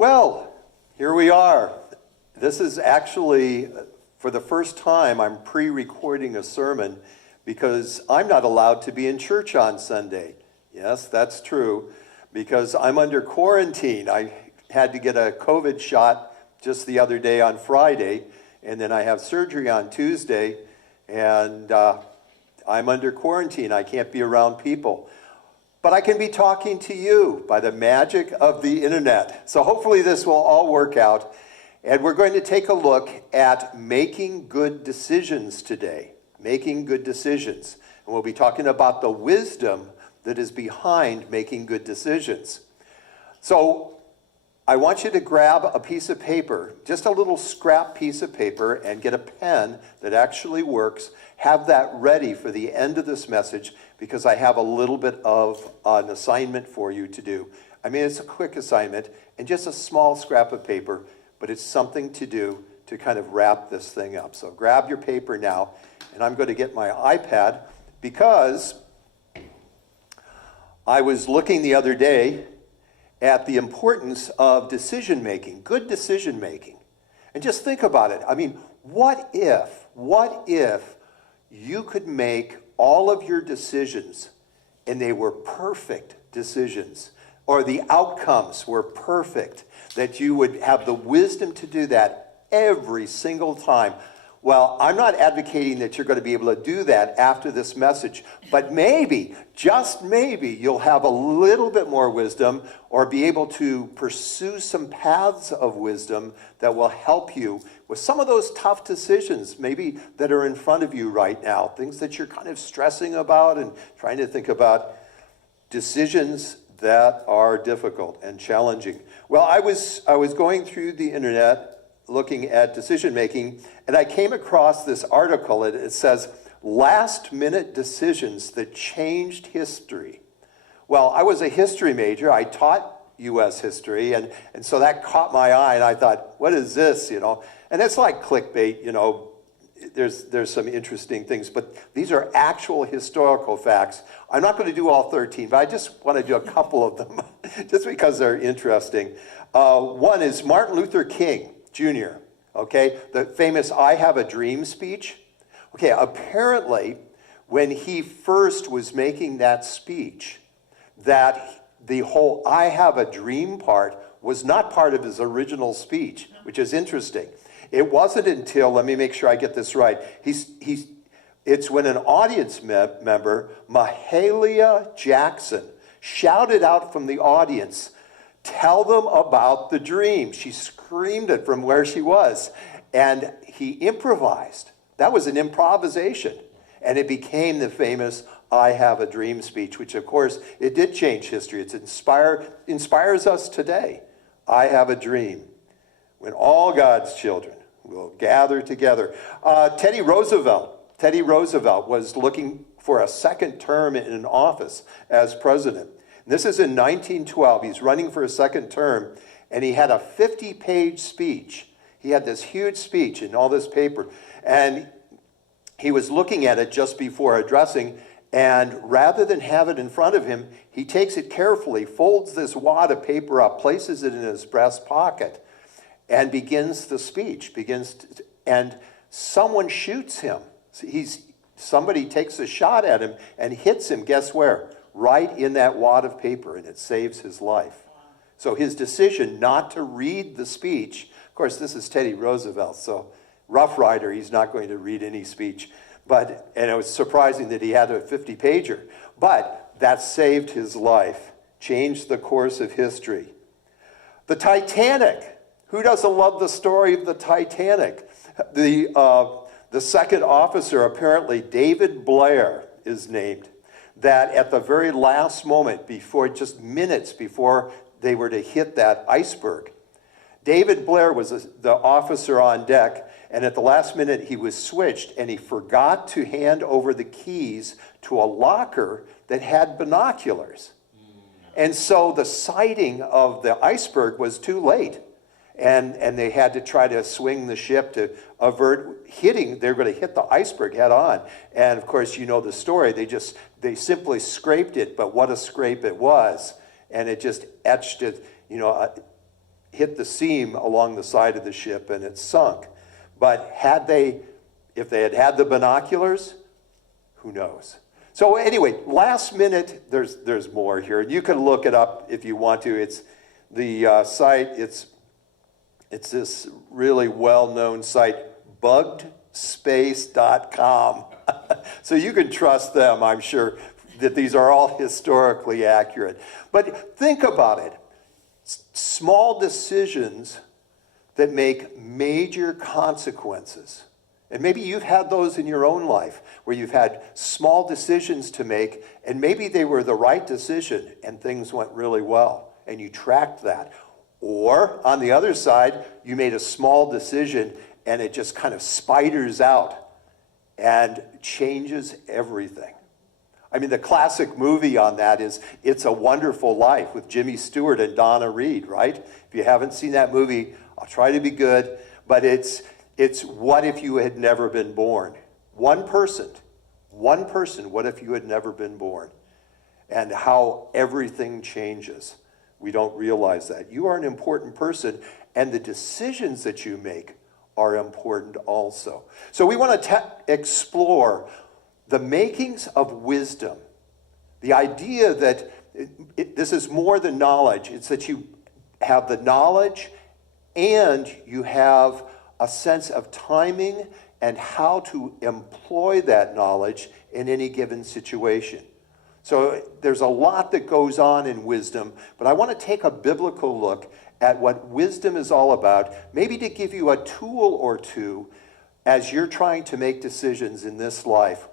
Well, here we are. This is actually, for the first time, I'm pre-recording a sermon because I'm not allowed to be in church on Sunday. Yes, that's true, because I'm under quarantine. I had to get a COVID shot just the other day on Friday, and then I have surgery on Tuesday, and I'm under quarantine. I can't be around people. But I can be talking to you by the magic of the internet. So hopefully this will all work out. And we're going to take a look at making good decisions today. Making good decisions. And we'll be talking about the wisdom that is behind making good decisions. So I want you to grab a piece of paper, just a little scrap piece of paper, and get a pen that actually works. Have that ready for the end of this message, because I have a little bit of an assignment for you to do. I mean, it's a quick assignment and just a small scrap of paper, but it's something to do to kind of wrap this thing up. So grab your paper now, and I'm going to get my iPad, because I was looking the other day at the importance of decision making, good decision making. And just think about it. I mean, what if you could make all of your decisions and they were perfect decisions, or the outcomes were perfect, that you would have the wisdom to do that every single time? Well, I'm not advocating that you're going to be able to do that after this message, but maybe, just maybe, you'll have a little bit more wisdom, or be able to pursue some paths of wisdom that will help you with some of those tough decisions, maybe that are in front of you right now, things that you're kind of stressing about and trying to think about, decisions that are difficult and challenging. Well, I was going through the internet looking at decision making, and I came across this article. It says, last minute decisions that changed history. Well, I was a history major. I taught U.S. history, and so that caught my eye, and I thought, what is this, And it's like clickbait, there's some interesting things, but these are actual historical facts. I'm not going to do all 13, but I just want to do a couple of them, just because they're interesting. One is Martin Luther King Jr., okay, the famous I Have a Dream speech. Okay, apparently, when he first was making that speech, that the whole I have a dream part was not part of his original speech, which is interesting. It wasn't until, let me make sure I get this right, it's when an audience member, Mahalia Jackson, shouted out from the audience, "Tell them about the dream." She screamed it from where she was, and he improvised. That was an improvisation, and it became the famous I Have a Dream speech, which of course, it did change history. It inspires us today. I have a dream, when all God's children will gather together. Teddy Roosevelt was looking for a second term in an office as president. This is in 1912. He's running for a second term, and he had a 50-page speech. He had this huge speech in all this paper, and he was looking at it just before addressing, and rather than have it in front of him, he takes it carefully, folds this wad of paper up, places it in his breast pocket, and begins the speech. And someone shoots him. Somebody takes a shot at him and hits him, guess where? Right in that wad of paper, and it saves his life. So his decision not to read the speech, of course, this is Teddy Roosevelt, so Rough Rider, he's not going to read any speech. And it was surprising that he had a 50-pager. But that saved his life, changed the course of history. The Titanic. Who doesn't love the story of the Titanic? The second officer, apparently David Blair is named, that at the very last moment, just minutes before they were to hit that iceberg, David Blair was the officer on deck, and at the last minute he was switched, and he forgot to hand over the keys to a locker that had binoculars. And so the sighting of the iceberg was too late, and they had to try to swing the ship to avert hitting. They were going to hit the iceberg head on, and of course you know the story. They simply scraped it, but what a scrape it was, and it just etched it, hit the seam along the side of the ship and it sunk. But if they had had the binoculars, who knows? So anyway, last minute, there's more here. You can look it up if you want to. It's the site, it's this really well-known site, buggedSpace.com. So you can trust them, I'm sure, that these are all historically accurate. But think about it. Small decisions that make major consequences. And maybe you've had those in your own life, where you've had small decisions to make, and maybe they were the right decision, and things went really well, and you tracked that. Or, on the other side, you made a small decision, and it just kind of spiders out and changes everything. I mean, the classic movie on that is It's a Wonderful Life with Jimmy Stewart and Donna Reed, right? If you haven't seen that movie, I'll try to be good, but it's what if you had never been born? One person, what if you had never been born? And how everything changes. We don't realize that. You are an important person, and the decisions that you make are important also. So we want to explore the makings of wisdom. The idea that this is more than knowledge. It's that you have the knowledge and you have a sense of timing and how to employ that knowledge in any given situation. So there's a lot that goes on in wisdom, but I want to take a biblical look at what wisdom is all about, maybe to give you a tool or two as you're trying to make decisions in this life.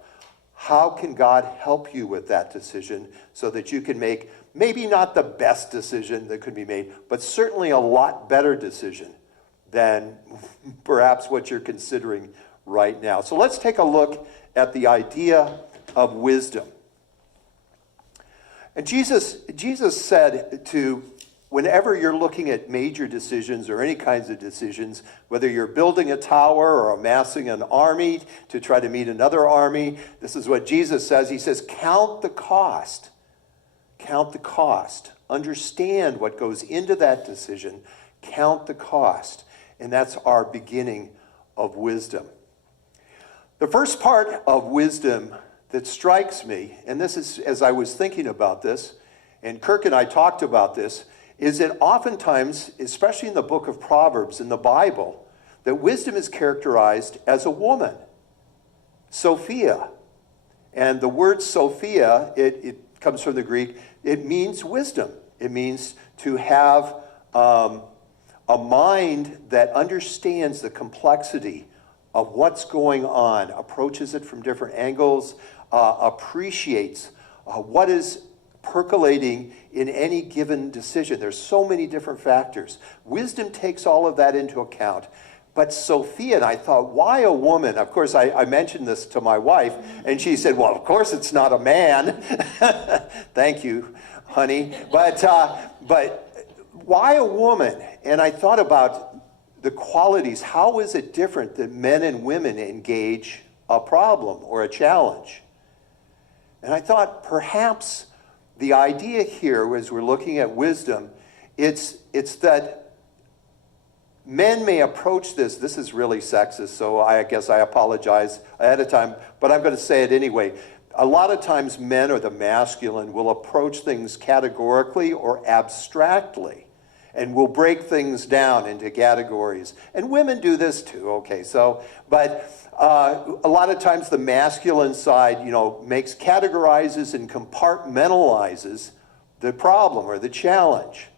How can God help you with that decision so that you can make maybe not the best decision that could be made, but certainly a lot better decision than perhaps what you're considering right now. So let's take a look at the idea of wisdom. And Jesus said whenever you're looking at major decisions or any kinds of decisions, whether you're building a tower or amassing an army to try to meet another army, this is what Jesus says. He says, count the cost. Count the cost. Understand what goes into that decision. Count the cost. And that's our beginning of wisdom. The first part of wisdom that strikes me, and this is as I was thinking about this, and Kirk and I talked about this, is that oftentimes, especially in the book of Proverbs in the Bible, that wisdom is characterized as a woman, Sophia. And the word Sophia, it comes from the Greek, it means wisdom. It means to have a mind that understands the complexity of what's going on, approaches it from different angles, appreciates what is percolating in any given decision. There's so many different factors. Wisdom takes all of that into account. But Sophia, and I thought, why a woman? Of course, I mentioned this to my wife, and she said, well, of course it's not a man. Thank you, honey. But why a woman? And I thought about the qualities. How is it different that men and women engage a problem or a challenge? And I thought perhaps the idea here, as we're looking at wisdom, it's that men may approach this is really sexist, so I guess I apologize ahead of time, but I'm going to say it anyway. A lot of times men or the masculine will approach things categorically or abstractly, and will break things down into categories. And women do this too, okay, so, but a lot of times the masculine side, categorizes and compartmentalizes the problem or the challenge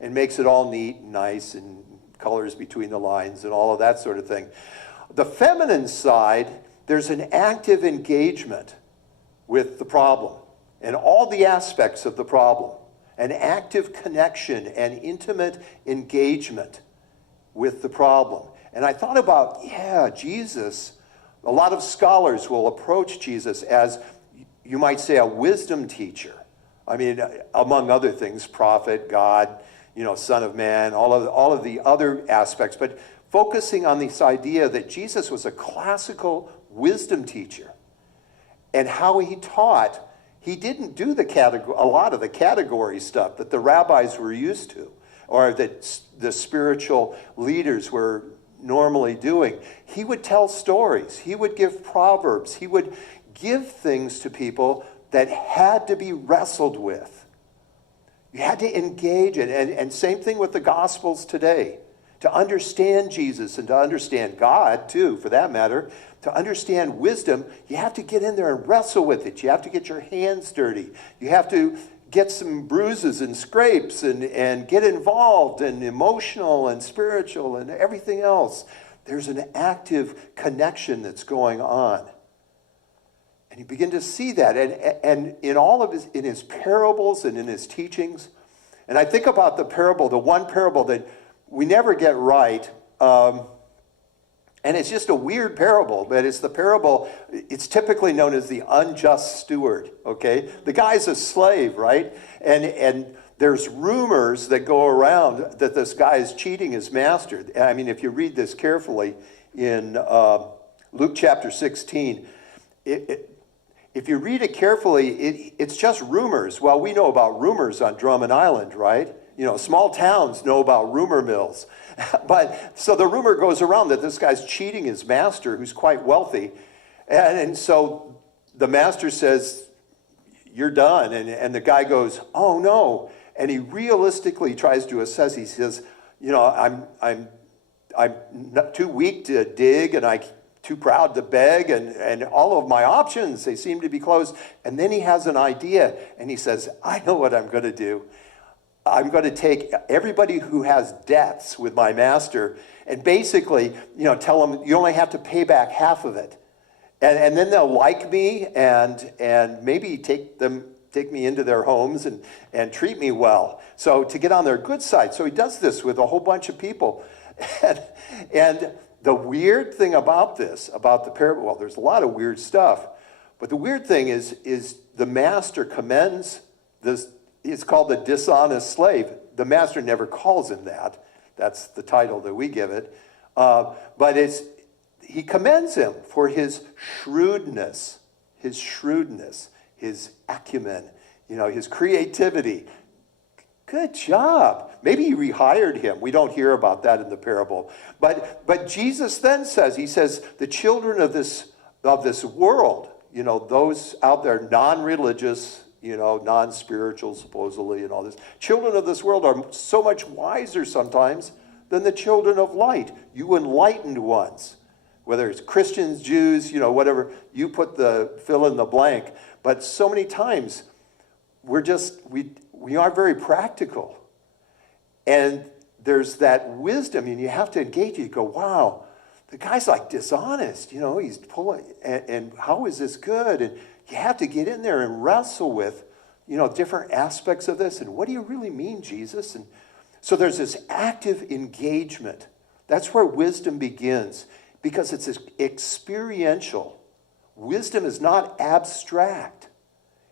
and makes it all neat and nice and colors between the lines and all of that sort of thing. The feminine side, there's an active engagement with the problem and all the aspects of the problem, an active connection and intimate engagement with the problem. And I thought about, Jesus, a lot of scholars will approach Jesus as, you might say, a wisdom teacher. I mean, among other things, prophet, God, Son of Man, all of the other aspects, but focusing on this idea that Jesus was a classical wisdom teacher. And how he taught, he didn't do a lot of the category stuff that the rabbis were used to. or that the spiritual leaders were normally doing. He would tell stories. He would give proverbs. He would give things to people that had to be wrestled with. You had to engage it. And same thing with the Gospels today. To understand Jesus and to understand God, too, for that matter, to understand wisdom, you have to get in there and wrestle with it. You have to get your hands dirty. You have to get some bruises and scrapes and get involved and emotional and spiritual and everything else. There's an active connection that's going on. And you begin to see that. And in all of his parables and in his teachings, and I think about the one parable that we never get right, and it's just a weird parable, but it's the parable, it's typically known as the unjust steward, okay? The guy's a slave, right? And there's rumors that go around that this guy is cheating his master. I mean, if you read this carefully in Luke chapter 16, if you read it carefully, it's just rumors. Well, we know about rumors on Drummond Island, right? You know, small towns know about rumor mills. But so the rumor goes around that this guy's cheating his master, who's quite wealthy. And so the master says, "You're done." And the guy goes, "Oh, no." And he realistically tries to assess. He says, "You know, I'm not too weak to dig, and I'm too proud to beg, and all of my options, they seem to be closed." And then he has an idea, and he says, "I know what I'm going to do. I'm going to take everybody who has debts with my master and basically, you know, tell them you only have to pay back half of it. And then they'll like me and maybe take me into their homes and treat me well. So to get on their good side." So he does this with a whole bunch of people. And the weird thing about this, about the parable, well, there's a lot of weird stuff. But the weird thing is the master commends this. It's called the dishonest slave. The master never calls him that. That's the title that we give it. But he commends him for his shrewdness, his acumen, you know, his creativity. Good job. Maybe he rehired him. We don't hear about that in the parable. But Jesus then says, he says, the children of this world, you know, those out there non-religious, you know, non-spiritual supposedly and all this. Children of this world are so much wiser sometimes than the children of light. You enlightened ones, whether it's Christians, Jews, you know, whatever, you put the fill in the blank. But so many times we aren't very practical. And there's that wisdom, and you have to engage it. You go, wow, the guy's like dishonest, you know, he's pulling, and how is this good? And you have to get in there and wrestle with, you know, different aspects of this. And what do you really mean, Jesus? And so there's this active engagement. That's where wisdom begins, because it's experiential. Wisdom is not abstract.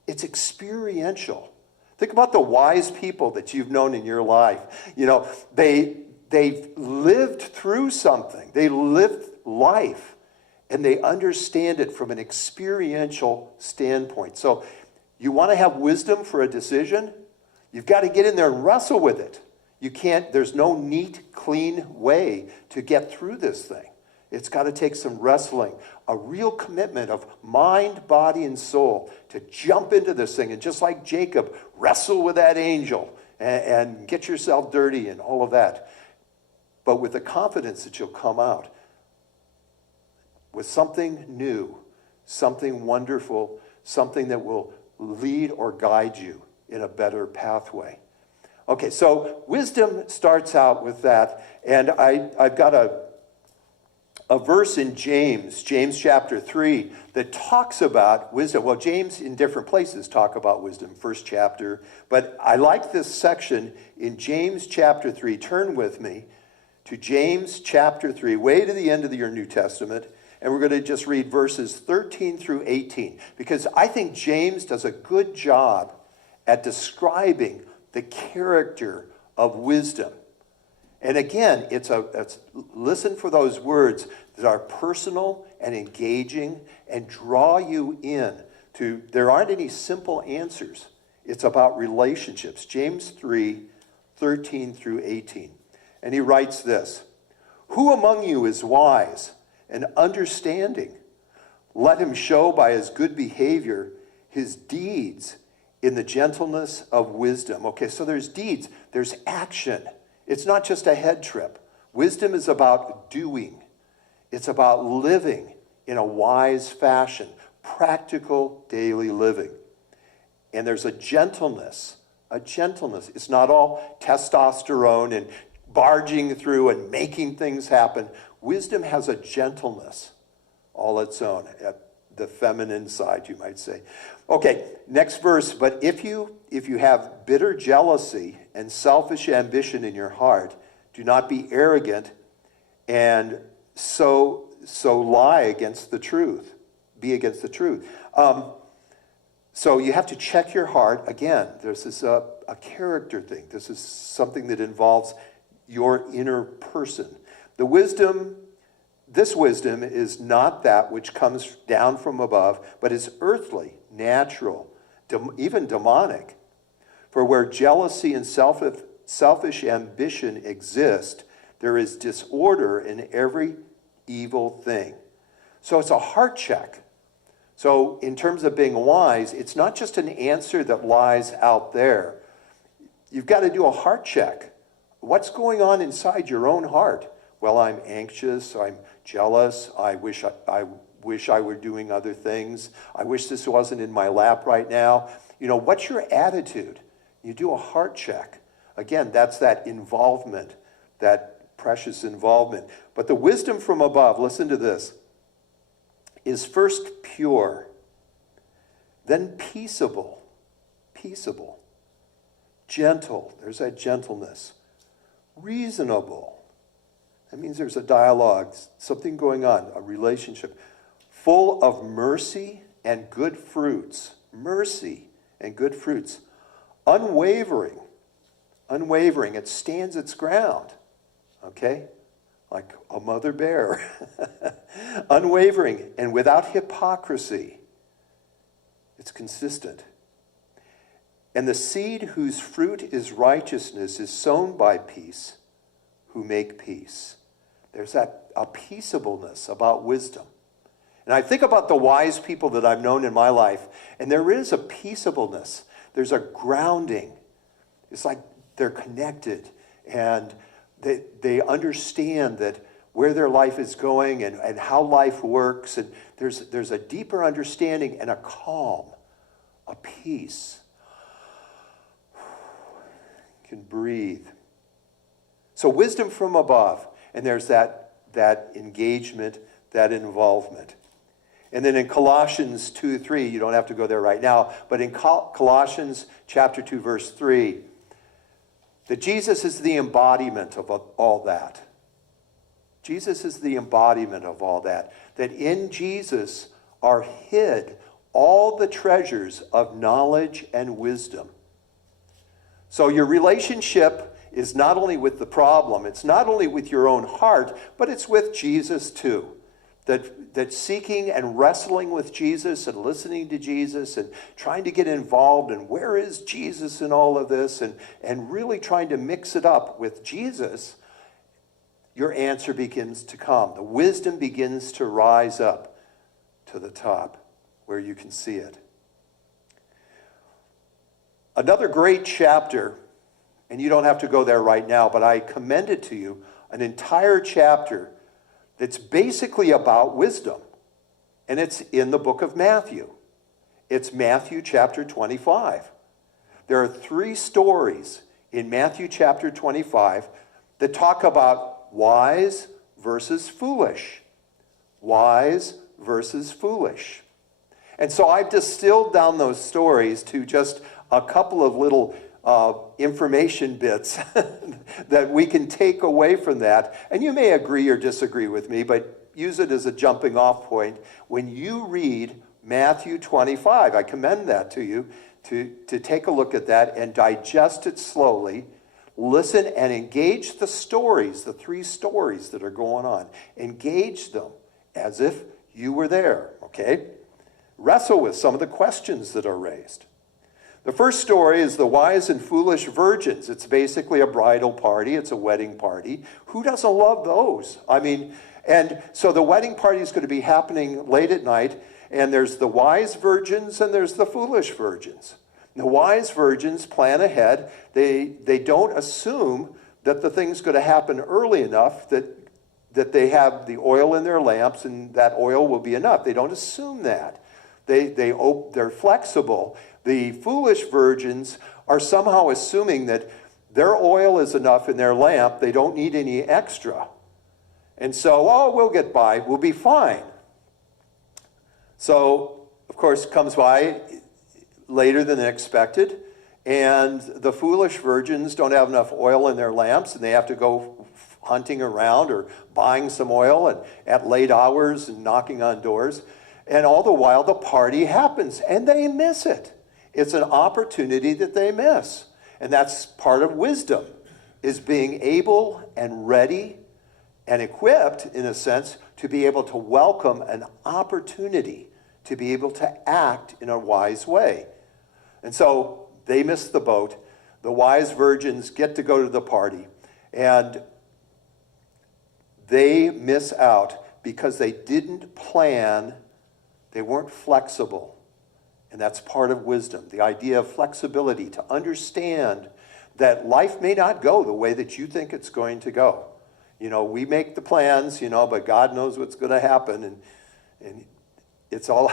It's experiential. Think about the wise people that you've known in your life. You know, they've lived through something. They lived life. And they understand it from an experiential standpoint. So you want to have wisdom for a decision? You've got to get in there and wrestle with it. There's no neat, clean way to get through this thing. It's got to take some wrestling, a real commitment of mind, body, and soul to jump into this thing. And just like Jacob, wrestle with that angel and get yourself dirty and all of that. But with the confidence that you'll come out with something new, something wonderful, something that will lead or guide you in a better pathway. Okay, so wisdom starts out with that. And I've got a verse in James chapter 3, that talks about wisdom. Well, James in different places talk about wisdom, first chapter. But I like this section in James chapter 3. Turn with me to James chapter 3, way to the end of your New Testament. And we're going to just read verses 13 through 18, because I think James does a good job at describing the character of wisdom. And again, listen for those words that are personal and engaging and draw you in to, there aren't any simple answers. It's about relationships. James 3, 13 through 18. And he writes this, "Who among you is wise and understanding? Let him show by his good behavior his deeds in the gentleness of wisdom." Okay, so there's deeds, there's action. It's not just a head trip. Wisdom is about doing. It's about living in a wise fashion, practical daily living. And there's a gentleness. It's not all testosterone and barging through and making things happen. Wisdom has a gentleness all its own, the feminine side, you might say. Okay, next verse. "But if you have bitter jealousy and selfish ambition in your heart, do not be arrogant and so lie against the truth. Be against the truth." So you have to check your heart. Again, this is a character thing. This is something that involves your inner person. This wisdom is not that which comes down from above, but is earthly, natural, even demonic. For where jealousy and selfish ambition exist, there is disorder in every evil thing. So it's a heart check. So in terms of being wise, it's not just an answer that lies out there. You've got to do a heart check. What's going on inside your own heart? Well, I'm anxious, I'm jealous, I wish I were doing other things. I wish this wasn't in my lap right now. What's your attitude? You do a heart check. Again, that's that involvement, that precious involvement. But the wisdom from above, listen to this, is first pure, then peaceable, gentle, there's that gentleness, reasonable, that means there's a dialogue, something going on, a relationship, full of mercy and good fruits, unwavering, it stands its ground, okay? Like a mother bear. Unwavering and without hypocrisy. It's consistent. And the seed whose fruit is righteousness is sown by peace, who make peace. There's a peaceableness about wisdom. And I think about the wise people that I've known in my life, and there is a peaceableness. There's a grounding. It's like they're connected, and they understand that where their life is going and how life works, and there's a deeper understanding and a calm, a peace. You can breathe. So wisdom from above, and there's that engagement, that involvement. And then in Colossians 2:3, you don't have to go there right now, but in Colossians chapter 2, verse 3, that Jesus is the embodiment of all that. Jesus is the embodiment of all that. That in Jesus are hid all the treasures of knowledge and wisdom. So your relationship is not only with the problem, it's not only with your own heart, but it's with Jesus too. That seeking and wrestling with Jesus and listening to Jesus and trying to get involved and where is Jesus in all of this and really trying to mix it up with Jesus, your answer begins to come. The wisdom begins to rise up to the top where you can see it. Another great chapter, and you don't have to go there right now, but I commend it to you, an entire chapter that's basically about wisdom. And it's in the book of Matthew. It's Matthew chapter 25. There are 3 stories in Matthew chapter 25 that talk about wise versus foolish. Wise versus foolish. And so I've distilled down those stories to just a couple of little information bits that we can take away from that. And you may agree or disagree with me, but use it as a jumping off point. When you read Matthew 25, I commend that to you, to take a look at that and digest it slowly. Listen and engage the stories, the 3 stories that are going on. Engage them as if you were there, okay? Wrestle with some of the questions that are raised. The first story is the wise and foolish virgins. It's basically a bridal party. It's a wedding party. Who doesn't love those? I mean, and so the wedding party is going to be happening late at night, and there's the wise virgins and there's the foolish virgins. The wise virgins plan ahead. They don't assume that the thing's going to happen early enough that they have the oil in their lamps and that oil will be enough. They don't assume that. They're flexible. The foolish virgins are somehow assuming that their oil is enough in their lamp. They don't need any extra. And so, oh, we'll get by. We'll be fine. So, of course, it comes by later than expected. And the foolish virgins don't have enough oil in their lamps, and they have to go hunting around or buying some oil and at late hours and knocking on doors. And all the while, the party happens, and they miss it. It's an opportunity that they miss. And that's part of wisdom, is being able and ready and equipped, in a sense, to be able to welcome an opportunity to be able to act in a wise way. And so they miss the boat. The wise virgins get to go to the party, and they miss out because they didn't plan. They weren't flexible. And that's part of wisdom, the idea of flexibility, to understand that life may not go the way that you think it's going to go. You know, we make the plans, you know, but God knows what's going to happen. And it's all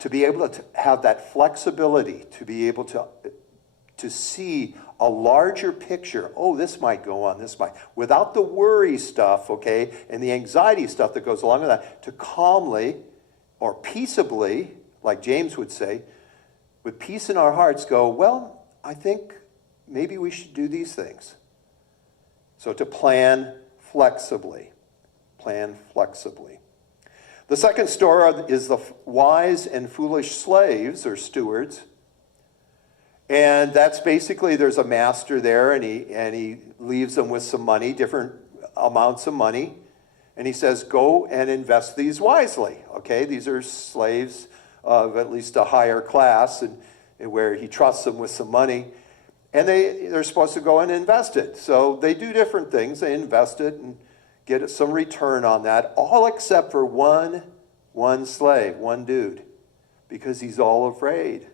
to be able to have that flexibility, to be able to see a larger picture. Oh, this might go on, this might. Without the worry stuff, okay, and the anxiety stuff that goes along with that, to calmly or peaceably, like James would say, with peace in our hearts go, well, I think maybe we should do these things. So to plan flexibly. Plan flexibly. The second story is the wise and foolish slaves or stewards. And that's basically, there's a master there, and he leaves them with some money, different amounts of money. And he says, go and invest these wisely. Okay, these are slaves of at least a higher class, and where he trusts them with some money. And they're supposed to go and invest it. So they do different things. They invest it and get some return on that, all except for one slave, one dude, because he's all afraid.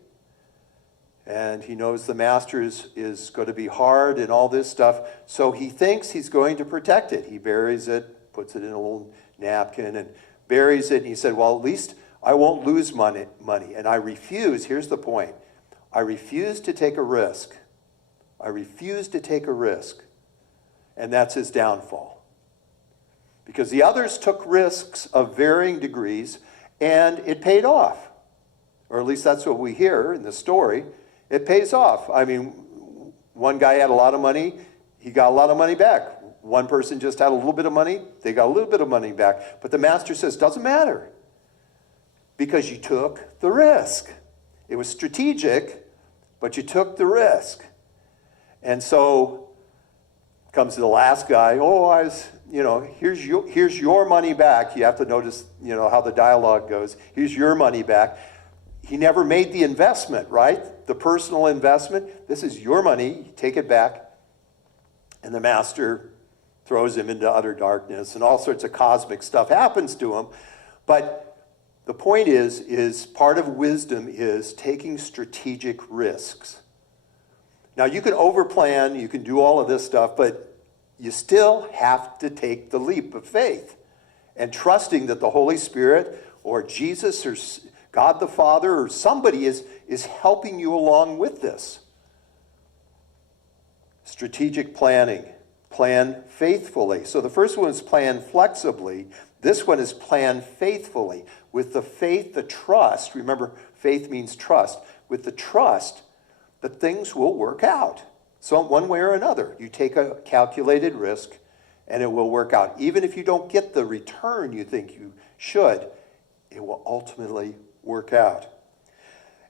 And he knows the master is going to be hard and all this stuff. So he thinks he's going to protect it. He buries it, puts it in a little napkin and buries it. And he said, well, at least I won't lose money. And I refuse, here's the point, I refuse to take a risk. I refuse to take a risk. And that's his downfall. Because the others took risks of varying degrees, and it paid off. Or at least that's what we hear in the story. It pays off. I mean, one guy had a lot of money. He got a lot of money back. One person just had a little bit of money. They got a little bit of money back. But the master says, doesn't matter. Because you took the risk. It was strategic, but you took the risk. And so comes the last guy. Oh, here's your money back. You have to notice, how the dialogue goes. Here's your money back. He never made the investment, right? The personal investment. This is your money. You take it back. And the master throws him into utter darkness, and all sorts of cosmic stuff happens to him. But the point is part of wisdom is taking strategic risks. Now, you can overplan, you can do all of this stuff, but you still have to take the leap of faith and trusting that the Holy Spirit or Jesus or God the Father or somebody is helping you along with this. Strategic planning. Plan faithfully. So the first one is plan flexibly. This one is plan faithfully. With the faith, the trust. Remember, faith means trust. With the trust that things will work out. So one way or another, you take a calculated risk and it will work out. Even if you don't get the return you think you should, it will ultimately work out.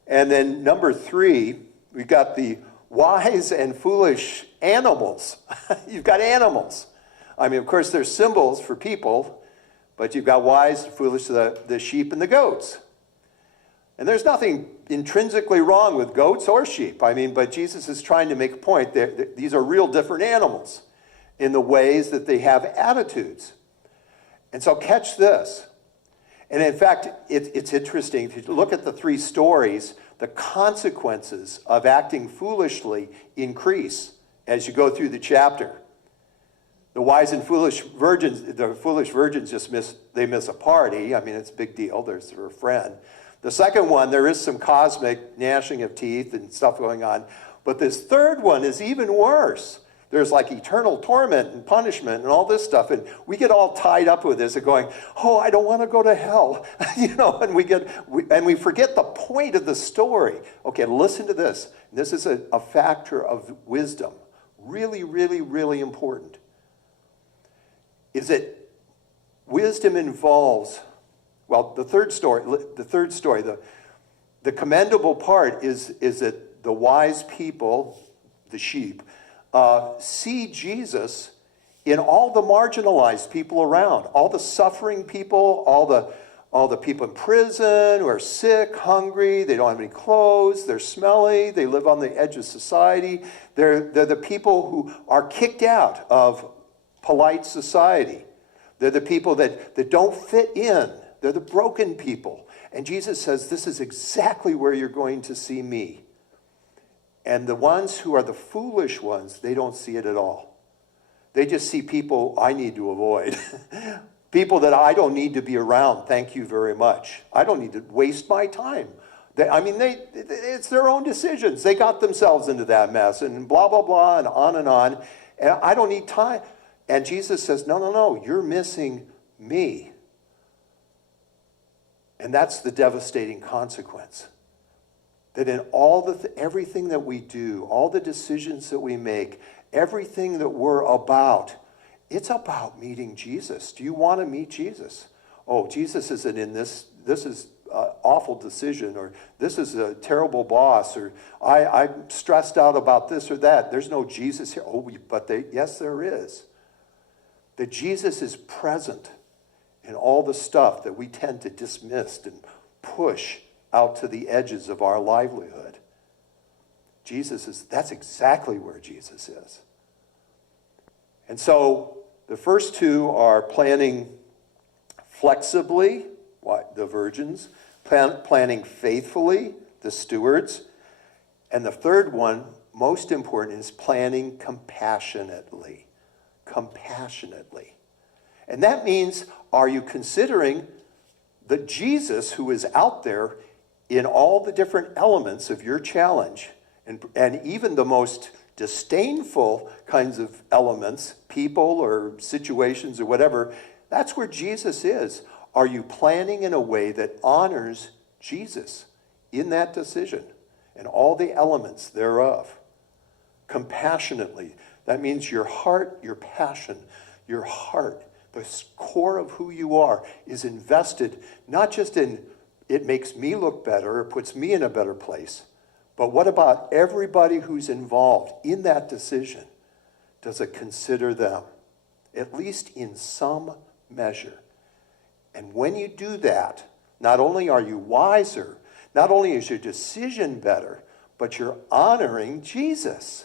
And then number 3, we've got the wise and foolish animals. You've got animals. I mean, of course, there's symbols for people, but you've got wise and foolish, the sheep and the goats. And there's nothing intrinsically wrong with goats or sheep. I mean, but Jesus is trying to make a point that these are real different animals in the ways that they have attitudes. And so catch this. And in fact, it's interesting. If you look at the three stories, the consequences of acting foolishly increase as you go through the chapter. The wise and foolish virgins, the foolish virgins just miss a party. I mean, it's a big deal. There's their friend. The second one, there is some cosmic gnashing of teeth and stuff going on. But this third one is even worse. There's like eternal torment and punishment and all this stuff. And we get all tied up with this and going, oh, I don't want to go to hell. And we forget the point of the story. Okay, listen to this. This is a factor of wisdom. Really, really, really important. Is that wisdom involves, well, the third story, the commendable part is that the wise people, the sheep, see Jesus in all the marginalized people around, all the suffering people, all the people in prison who are sick, hungry, they don't have any clothes, they're smelly, they live on the edge of society. They're the people who are kicked out of polite society. They're the people that don't fit in. They're the broken people. And Jesus says, this is exactly where you're going to see me. And the ones who are the foolish ones, they don't see it at all. They just see people I need to avoid. People that I don't need to be around, thank you very much. I don't need to waste my time. It's their own decisions. They got themselves into that mess and blah, blah, blah, and on and on. And I don't need time. And Jesus says, no, you're missing me. And that's the devastating consequence. That in everything that we do, all the decisions that we make, everything that we're about, it's about meeting Jesus. Do you want to meet Jesus? Oh, Jesus isn't in this. This is an awful decision, or this is a terrible boss, or I'm stressed out about this or that. There's no Jesus here. Oh, yes, there is. That Jesus is present in all the stuff that we tend to dismiss and push out to the edges of our livelihood. That's exactly where Jesus is. And so the first two are planning flexibly, the virgins, planning faithfully, the stewards. And the third one, most important, is planning compassionately. Compassionately. And that means, are you considering the Jesus who is out there in all the different elements of your challenge, and even the most disdainful kinds of elements, people or situations or whatever, that's where Jesus is. Are you planning in a way that honors Jesus in that decision and all the elements thereof? Compassionately. That means your heart, your passion, your heart, the core of who you are is invested not just in it makes me look better, or puts me in a better place, but what about everybody who's involved in that decision? Does it consider them, at least in some measure? And when you do that, not only are you wiser, not only is your decision better, but you're honoring Jesus.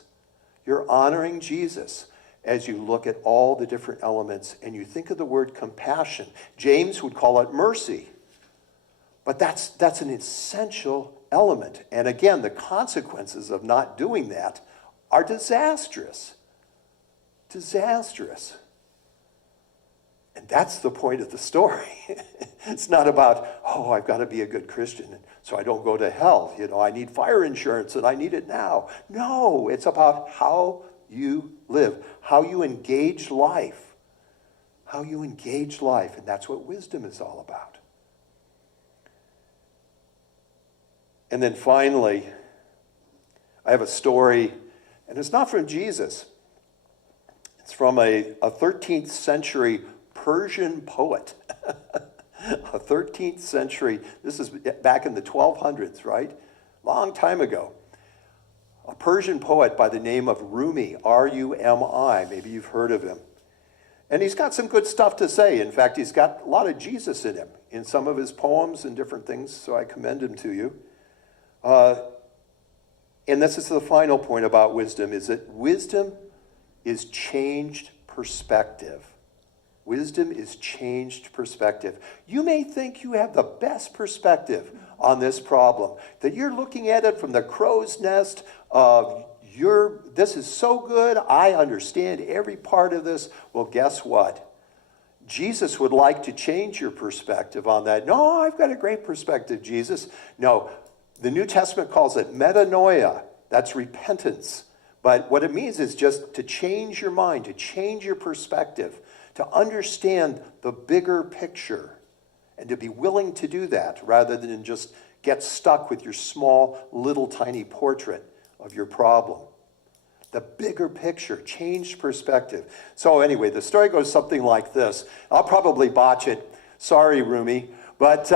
You're honoring Jesus as you look at all the different elements and you think of the word compassion. James would call it mercy. But that's an essential element. And again, the consequences of not doing that are disastrous. Disastrous. And that's the point of the story. It's not about, oh, I've got to be a good Christian so I don't go to hell. I need fire insurance and I need it now. No, it's about how you live, how you engage life. How you engage life. And that's what wisdom is all about. And then finally, I have a story, and it's not from Jesus. It's from a 13th century Persian poet. A 13th century, this is back in the 1200s, right? Long time ago. A Persian poet by the name of Rumi, R-U-M-I, maybe you've heard of him. And he's got some good stuff to say. In fact, he's got a lot of Jesus in him, in some of his poems and different things, so I commend him to you. And this is the final point about wisdom, is that wisdom is changed perspective. Wisdom is changed perspective. You may think you have the best perspective on this problem, that you're looking at it from the crow's nest of this is so good, I understand every part of this. Well, guess what? Jesus would like to change your perspective on that. No, I've got a great perspective, Jesus. No, the New Testament calls it metanoia. That's repentance. But what it means is just to change your mind, to change your perspective, to understand the bigger picture, and to be willing to do that rather than just get stuck with your small, little, tiny portrait of your problem. The bigger picture, changed perspective. So anyway, the story goes something like this. I'll probably botch it. Sorry, Rumi. But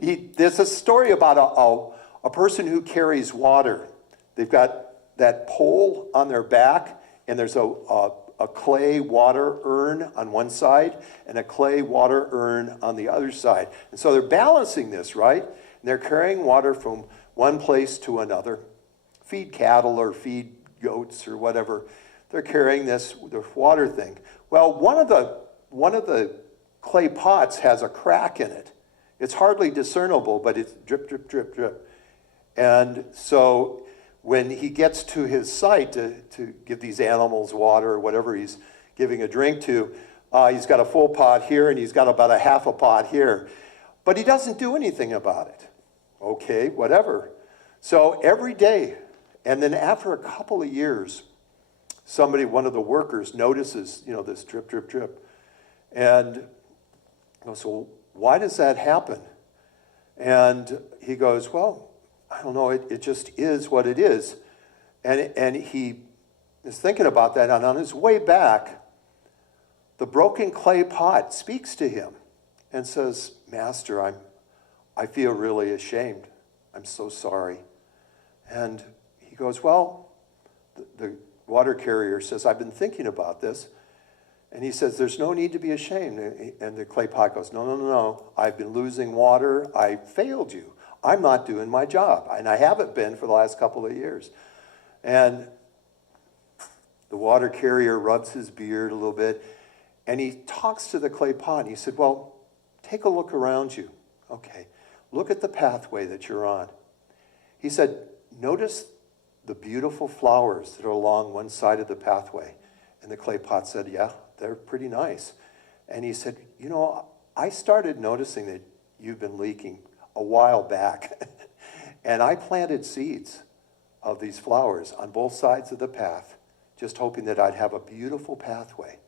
there's a story about a person who carries water. They've got that pole on their back, and there's a clay water urn on one side and a clay water urn on the other side. And so they're balancing this, right? And they're carrying water from one place to another. Feed cattle or feed goats or whatever. They're carrying this water thing. Well, one of the clay pots has a crack in it. It's hardly discernible, but it's drip, drip, drip, drip. And so when he gets to his site to give these animals water or whatever he's giving a drink to, he's got a full pot here and he's got about a half a pot here. But he doesn't do anything about it. Okay, whatever. So every day, and then after a couple of years, one of the workers notices, this drip, drip, drip. And goes, so why does that happen? And he goes, well, I don't know, it just is what it is. And he is thinking about that, and on his way back, the broken clay pot speaks to him and says, Master, I feel really ashamed. I'm so sorry. And he goes, well, the water carrier says, I've been thinking about this. And he says, there's no need to be ashamed. And the clay pot goes, no. I've been losing water. I failed you. I'm not doing my job. And I haven't been for the last couple of years. And the water carrier rubs his beard a little bit. And he talks to the clay pot. And he said, well, take a look around you. Okay. Look at the pathway that you're on. He said, notice the beautiful flowers that are along one side of the pathway. And the clay pot said, yeah, they're pretty nice. And he said, I started noticing that you've been leaking a while back. And I planted seeds of these flowers on both sides of the path, just hoping that I'd have a beautiful pathway.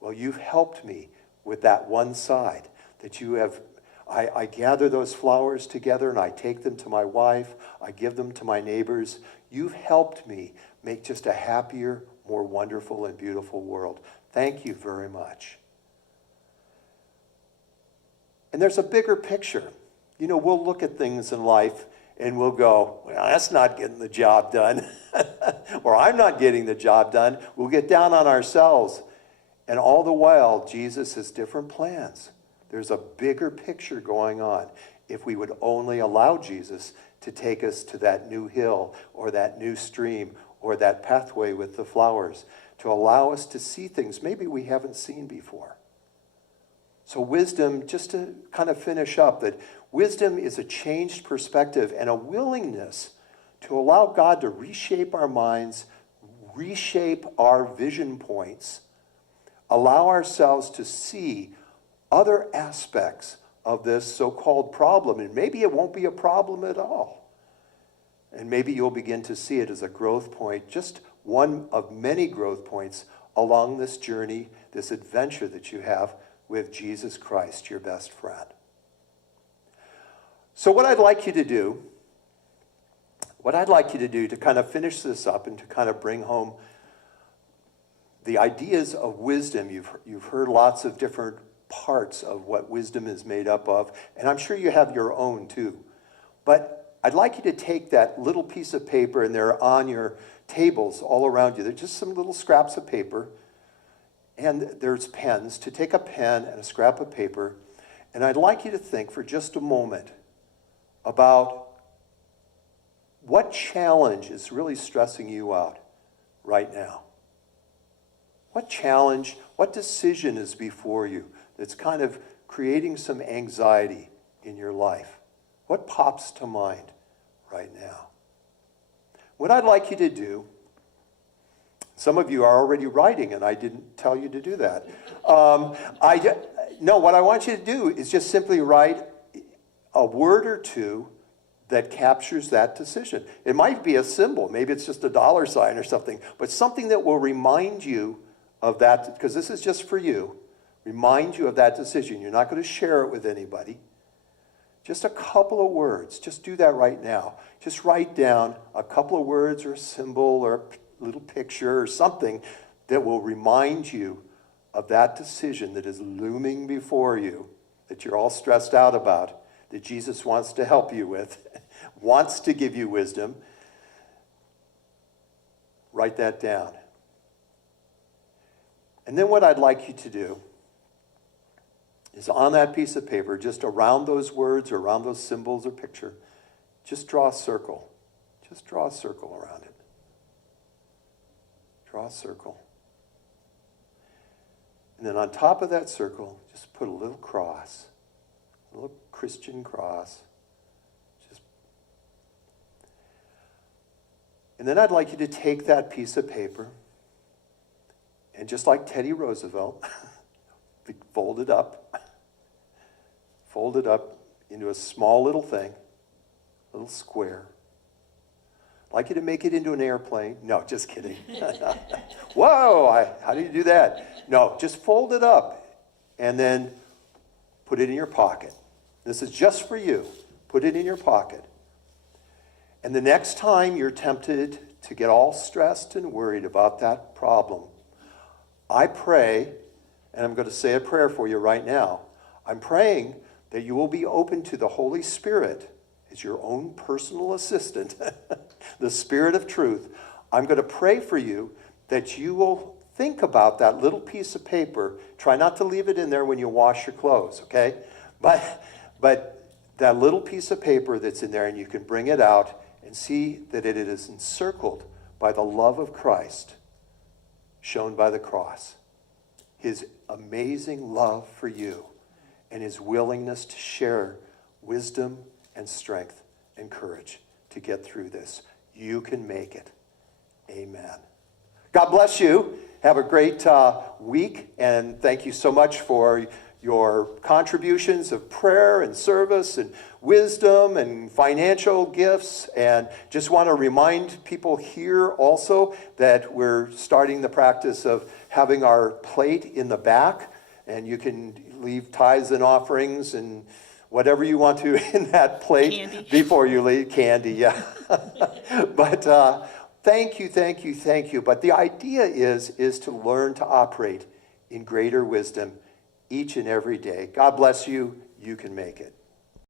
Well, you've helped me with that one side that you have. I gather those flowers together and I take them to my wife. I give them to my neighbors. You've helped me make just a happier, more wonderful and beautiful world. Thank you very much. And there's a bigger picture. We'll look at things in life and we'll go, well, that's not getting the job done. Or I'm not getting the job done. We'll get down on ourselves. And all the while, Jesus has different plans. There's a bigger picture going on if we would only allow Jesus to take us to that new hill or that new stream or that pathway with the flowers, to allow us to see things maybe we haven't seen before. So wisdom, just to kind of finish up, that wisdom is a changed perspective and a willingness to allow God to reshape our minds, reshape our vision points, allow ourselves to see other aspects of this so-called problem. And maybe it won't be a problem at all. And maybe you'll begin to see it as a growth point, just one of many growth points along this journey, this adventure that you have with Jesus Christ, your best friend. So what I'd like you to do to kind of finish this up and to kind of bring home the ideas of wisdom. You've heard lots of different parts of what wisdom is made up of, and I'm sure you have your own too. But I'd like you to take that little piece of paper, and they're on your tables all around you. They're just some little scraps of paper. and there's pens, to take a pen and a scrap of paper, and I'd like you to think for just a moment about what challenge is really stressing you out right now. What challenge, what decision is before you that's kind of creating some anxiety in your life? What pops to mind right now? What I'd like you to do, some of you are already writing, and I didn't tell you to do that. No, what I want you to do is just simply write a word or two that captures that decision. It might be a symbol, maybe it's just a dollar sign or something, but something that will remind you of that, because this is just for you, remind you of that decision. You're not going to share it with anybody. Just a couple of words. Just do that right now. Just write down a couple of words or a symbol or a little picture or something that will remind you of that decision that is looming before you, that you're all stressed out about, that Jesus wants to help you with, wants to give you wisdom. Write that down. And then what I'd like you to do is on that piece of paper, just around those words or around those symbols or picture, just draw a circle. Just draw a circle around it. Draw a circle. And then on top of that circle, just put a little cross, a little Christian cross. And then I'd like you to take that piece of paper and just like Teddy Roosevelt, fold it up into a small little thing, a little square. I'd like you to make it into an airplane. No, just kidding. Whoa, how do you do that? No, just fold it up and then put it in your pocket. This is just for you. Put it in your pocket. And the next time you're tempted to get all stressed and worried about that problem, I pray, and I'm going to say a prayer for you right now. I'm praying that you will be open to the Holy Spirit as your own personal assistant, the Spirit of truth. I'm going to pray for you that you will think about that little piece of paper. Try not to leave it in there when you wash your clothes, okay? But that little piece of paper that's in there, and you can bring it out and see that it is encircled by the love of Christ shown by the cross. His amazing love for you and his willingness to share wisdom and strength and courage to get through this. You can make it. Amen. God bless you. Have a great week, and thank you so much for your contributions of prayer and service and wisdom and financial gifts. And just want to remind people here also that we're starting the practice of having our plate in the back, and you can leave tithes and offerings and whatever you want to in that plate. Candy. Before you leave. Candy, yeah. But thank you. But the idea is to learn to operate in greater wisdom each and every day. God bless you. You can make it.